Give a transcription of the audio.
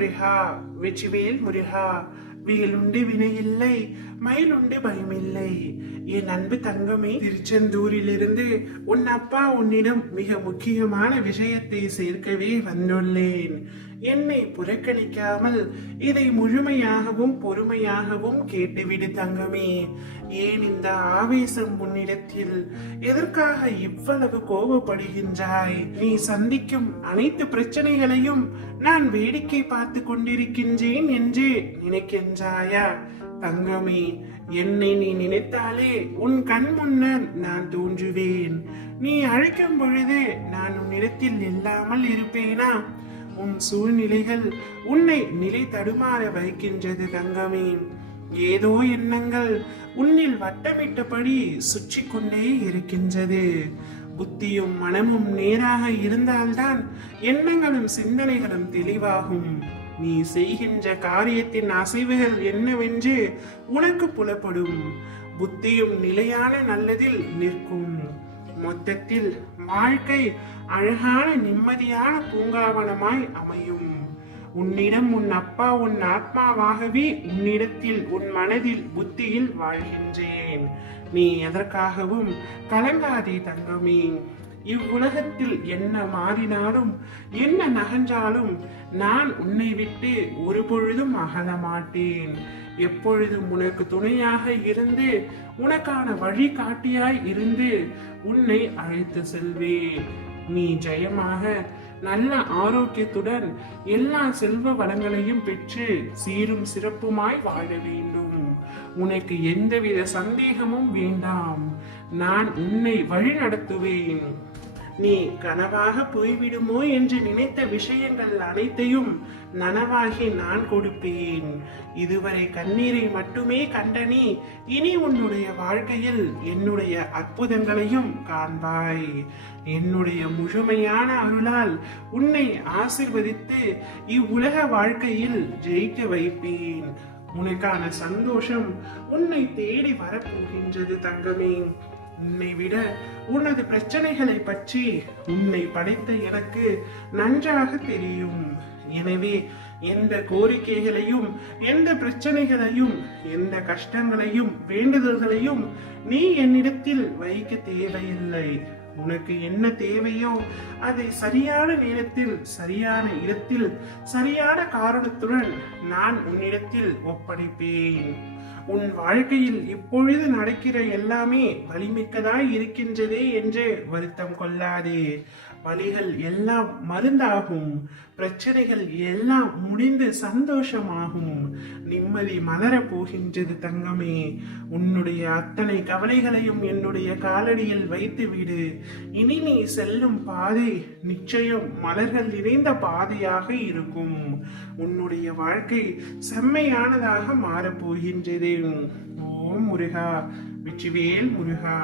முருகா, வெற்றிவேல் முருகா. வேலுண்டு வினையில்லை, மயிலுண்டு பயமில்லை. என் அன்பு தங்கமே, திருச்செந்தூரிலிருந்து உன் அப்பா உன்னிடம் மிக முக்கியமான விஷயத்தை சேர்க்கவே வந்துள்ளேன். என்னை புறக்கணிக்காமல் இதை முழுமையாகவும் பொறுமையாகவும் கேட்டுவிடு தங்கமே. ஏன் இந்த ஆவேசம் உன்னிடத்தில்? எதற்காக இவ்வளவு கோபப்படுகின்றாய்? நீ சந்திக்கும் அனைத்து பிரச்சனைகளையும் நான் வேடிக்கை பார்த்து கொண்டிருக்கின்றேன் என்று நினைக்கின்றாயா? தங்கமே, என்னை நீ நினைத்தாலே உன் கண் முன்னர் நான் தோன்றுவேன். நீ அழைக்கும் பொழுது நான் உன்னிடத்தில் இல்லாமல் இருப்பேனா? உன் சூழ்நிலைகள் உன்னை நிலை தடுமாற வைக்கின்றது தங்கமே. ஏதோ எண்ணங்கள் உன்னில் வட்டமிட்டபடி சுற்றி கொண்டே இருக்கின்றது. புத்தியும் மனமும் நேராக இருந்தால்தான் எண்ணங்களும் சிந்தனைகளும் தெளிவாகும். நீ செய்கின்ற காரியத்தின் அசைவுகள் என்னவென்று உனக்கு புலப்படும். புத்தியும் நிலையான நல்லதில் நிற்கும். மொத்தத்தில் வாழ்க்கை அழகான நிம்மதியான பூங்காவனமாய் அமையும். உன்னிடம் உன் அப்பா உன் ஆத்மாவாகவே உன்னிடத்தில் உன் மனதில் புத்தியில் வாழ்கின்றேன். நீ எதற்காகவும் கலங்காதே தங்கமே. இவ்வுலகத்தில் என்ன மாறினாலும் என்ன நகன்றாலும் நான் உன்னை விட்டு ஒரு பொழுதும் அகல மாட்டேன். எப்பொழுதும் உனக்கு துணையாக இருந்து உனக்கான வழிகாட்டியாய் இருந்து உன்னை அழைத்து செல்வேன். நீ ஜெயமாக நல்ல ஆரோக்கியத்துடன் எல்லா செல்வ வளங்களையும் பெற்று சீரும் சிறப்புமாய் வாழ வேண்டும். உனக்கு எந்தவித சந்தேகமும் வேண்டாம். நான் உன்னை வழி நடத்துவேன். நீ கனவாக போய்விடுமோ என்று நினைத்த விஷயங்கள் அனைத்தையும் நனவாகி நான் கொடுப்பேன். இதுவரை கண்ணீரை மட்டுமே கண்ட நீ இனி உன்னுடைய வாழ்க்கையில் என்னுடைய அற்புதங்களையும் காண்பாய். என்னுடைய முழுமையான அருளால் உன்னை ஆசிர்வதித்து இவ்வுலக வாழ்க்கையில் ஜெயிக்க வைப்பேன். உனக்கான சந்தோஷம் உன்னை தேடி வரப்போகின்றது தங்கமே. உன்னை விட உனது பிரச்சனைகளை பற்றி உன்னை படைத்த எனக்கு நன்றாக தெரியும். எனவே எந்த கோரிக்கைகளையும் எந்த பிரச்சனைகளையும் எந்த கஷ்டங்களையும் வேண்டுதல்களையும் நீ என்னிடத்தில் வைக்க தேவையில்லை. உனக்கு என்ன தேவையோ அதை சரியான நேரத்தில் சரியான இடத்தில் சரியான காரணத்துடன் நான் உன்னிடத்தில் ஒப்படைப்பேன். உன் வாழ்க்கையில் இப்பொழுது நடக்கிற எல்லாமே வலிமிக்கதாய் இருக்கின்றதே என்று வருத்தம் கொள்ளாதே. வலிகள் எல்லாம் மருந்தாகும். பிரச்சனைகள் எல்லாம் முடிந்து சந்தோஷமாகும். நிம்மதி மலர போகின்றது தங்கமே. உன்னுடைய அத்தனை கவலைகளையும் என்னுடைய காலடியில் வைத்து விடு. இனி நீ செல்லும் பாதை நிச்சயம் மலர்கள் நிறைந்த பாதையாக இருக்கும். உன்னுடைய வாழ்க்கை செம்மையானதாக மாறப்போகின்றது. ஓம் முருகா, வெற்றிவேல் முருகா.